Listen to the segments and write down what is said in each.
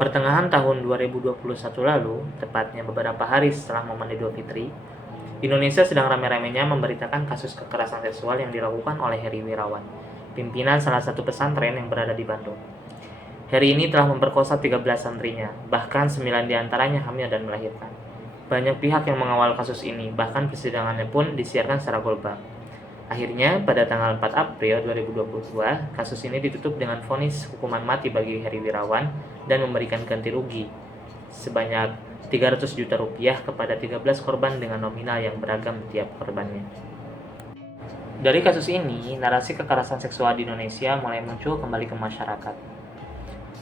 Pertengahan tahun 2021 lalu, tepatnya beberapa hari setelah momen Idul Fitri, Indonesia sedang ramai-ramainya memberitakan kasus kekerasan seksual yang dilakukan oleh Heri Wirawan, pimpinan salah satu pesantren yang berada di Bandung. Heri ini telah memperkosa 13 santrinya, bahkan 9 diantaranya hamil dan melahirkan. Banyak pihak yang mengawal kasus ini, bahkan persidangannya pun disiarkan secara global. Akhirnya, pada tanggal 4 April 2022, kasus ini ditutup dengan vonis hukuman mati bagi Heri Wirawan dan memberikan ganti rugi sebanyak 300 juta rupiah kepada 13 korban dengan nominal yang beragam tiap korbannya. Dari kasus ini, narasi kekerasan seksual di Indonesia mulai muncul kembali ke masyarakat.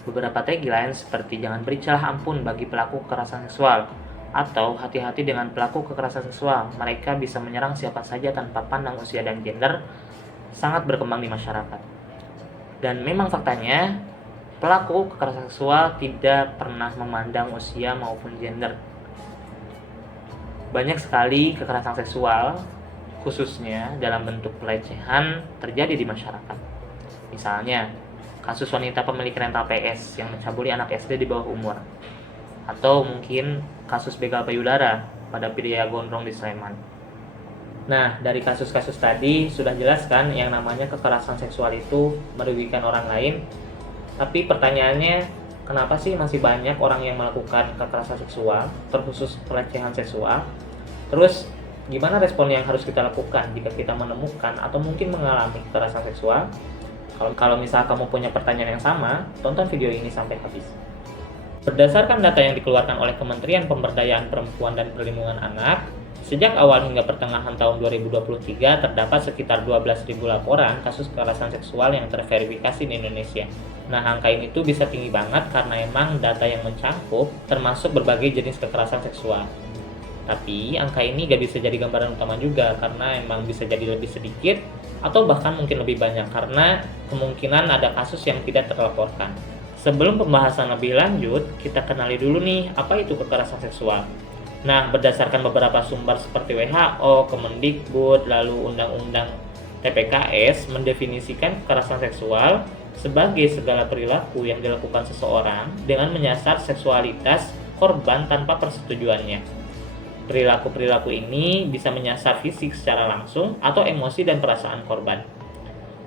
Beberapa tagline seperti jangan beri celah ampun bagi pelaku kekerasan seksual, atau hati-hati dengan pelaku kekerasan seksual, mereka bisa menyerang siapa saja tanpa pandang usia dan gender, sangat berkembang di masyarakat. Dan memang faktanya, pelaku kekerasan seksual tidak pernah memandang usia maupun gender. Banyak sekali kekerasan seksual, khususnya dalam bentuk pelecehan, terjadi di masyarakat. Misalnya, kasus wanita pemilik rental PS yang mencabuli anak SD di bawah umur. Atau mungkin kasus begal payudara pada pria gondrong di Sleman. Nah, dari kasus-kasus tadi sudah jelas kan yang namanya kekerasan seksual itu merugikan orang lain. Tapi pertanyaannya, kenapa sih masih banyak orang yang melakukan kekerasan seksual, terkhusus pelecehan seksual? Terus, gimana respon yang harus kita lakukan jika kita menemukan atau mungkin mengalami kekerasan seksual? Kalau misal kamu punya pertanyaan yang sama, tonton video ini sampai habis. Berdasarkan data yang dikeluarkan oleh Kementerian Pemberdayaan Perempuan dan Perlindungan Anak, sejak awal hingga pertengahan tahun 2023 terdapat sekitar 12.000 laporan kasus kekerasan seksual yang terverifikasi di Indonesia. Nah, angka ini tuh bisa tinggi banget karena emang data yang mencangkup termasuk berbagai jenis kekerasan seksual. Tapi angka ini gak bisa jadi gambaran utama juga karena emang bisa jadi lebih sedikit atau bahkan mungkin lebih banyak karena kemungkinan ada kasus yang tidak terlaporkan. Sebelum pembahasan lebih lanjut, kita kenali dulu nih apa itu kekerasan seksual. Nah, berdasarkan beberapa sumber seperti WHO, Kemendikbud, lalu Undang-Undang TPKS mendefinisikan kekerasan seksual sebagai segala perilaku yang dilakukan seseorang dengan menyasar seksualitas korban tanpa persetujuannya. Perilaku-perilaku ini bisa menyasar fisik secara langsung atau emosi dan perasaan korban.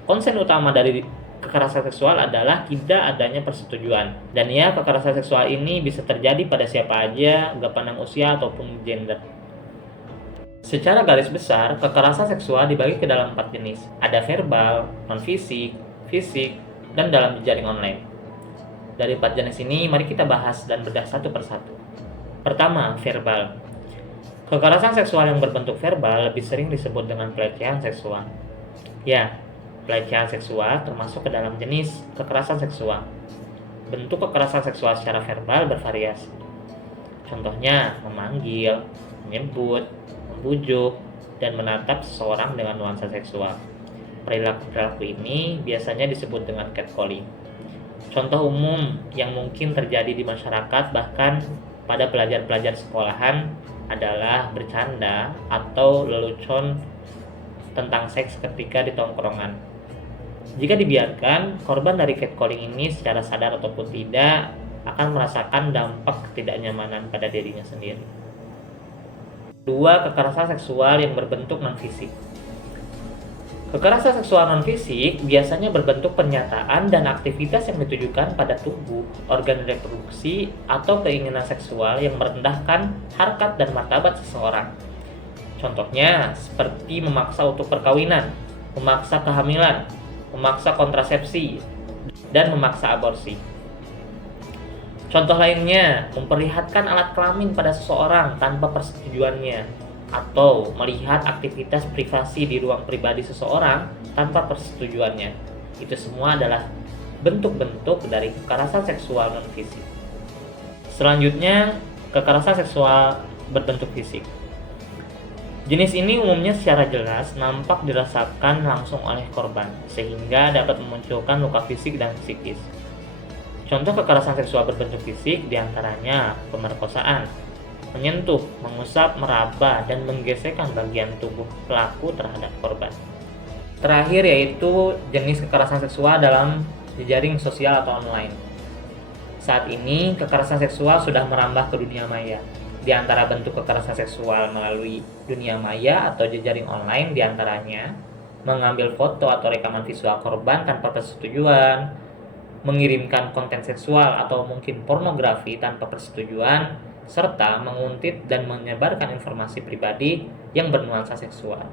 Konsen utama dari kekerasan seksual adalah tidak adanya persetujuan. Dan ya, kekerasan seksual ini bisa terjadi pada siapa aja, gak pandang usia ataupun gender. Secara garis besar, kekerasan seksual dibagi ke dalam 4 jenis. Ada verbal, non-fisik, fisik, dan dalam jejaring online. Dari 4 jenis ini, mari kita bahas dan bedah satu persatu. Pertama, verbal. Kekerasan seksual yang berbentuk verbal lebih sering disebut dengan pelecehan seksual. Ya, pelecehan seksual termasuk ke dalam jenis kekerasan seksual. Bentuk kekerasan seksual secara verbal bervariasi. Contohnya memanggil, menyebut, membujuk, dan menatap seseorang dengan nuansa seksual. Perilaku ini biasanya disebut dengan catcalling. Contoh umum yang mungkin terjadi di masyarakat bahkan pada pelajar-pelajar sekolahan adalah bercanda atau lelucon tentang seks ketika di tongkrongan. Jika dibiarkan, korban dari catcalling ini secara sadar ataupun tidak akan merasakan dampak ketidaknyamanan pada dirinya sendiri. 2. Kekerasan seksual yang berbentuk non-fisik. Kekerasan seksual non-fisik biasanya berbentuk pernyataan dan aktivitas yang ditujukan pada tubuh, organ reproduksi, atau keinginan seksual yang merendahkan harkat dan martabat seseorang. Contohnya seperti memaksa untuk perkawinan, memaksa kehamilan, memaksa kontrasepsi, dan memaksa aborsi. Contoh lainnya, memperlihatkan alat kelamin pada seseorang tanpa persetujuannya, atau melihat aktivitas privasi di ruang pribadi seseorang tanpa persetujuannya. Itu semua adalah bentuk-bentuk dari kekerasan seksual non-fisik. Selanjutnya, kekerasan seksual berbentuk fisik. Jenis ini umumnya secara jelas nampak dirasakan langsung oleh korban, sehingga dapat memunculkan luka fisik dan psikis. Contoh kekerasan seksual berbentuk fisik diantaranya pemerkosaan, menyentuh, mengusap, meraba, dan menggesekkan bagian tubuh pelaku terhadap korban. Terakhir yaitu jenis kekerasan seksual dalam jejaring sosial atau online. Saat ini, kekerasan seksual sudah merambah ke dunia maya. Di antara bentuk kekerasan seksual melalui dunia maya atau jejaring online diantaranya mengambil foto atau rekaman visual korban tanpa persetujuan, mengirimkan konten seksual atau mungkin pornografi tanpa persetujuan, serta menguntit dan menyebarkan informasi pribadi yang bernuansa seksual.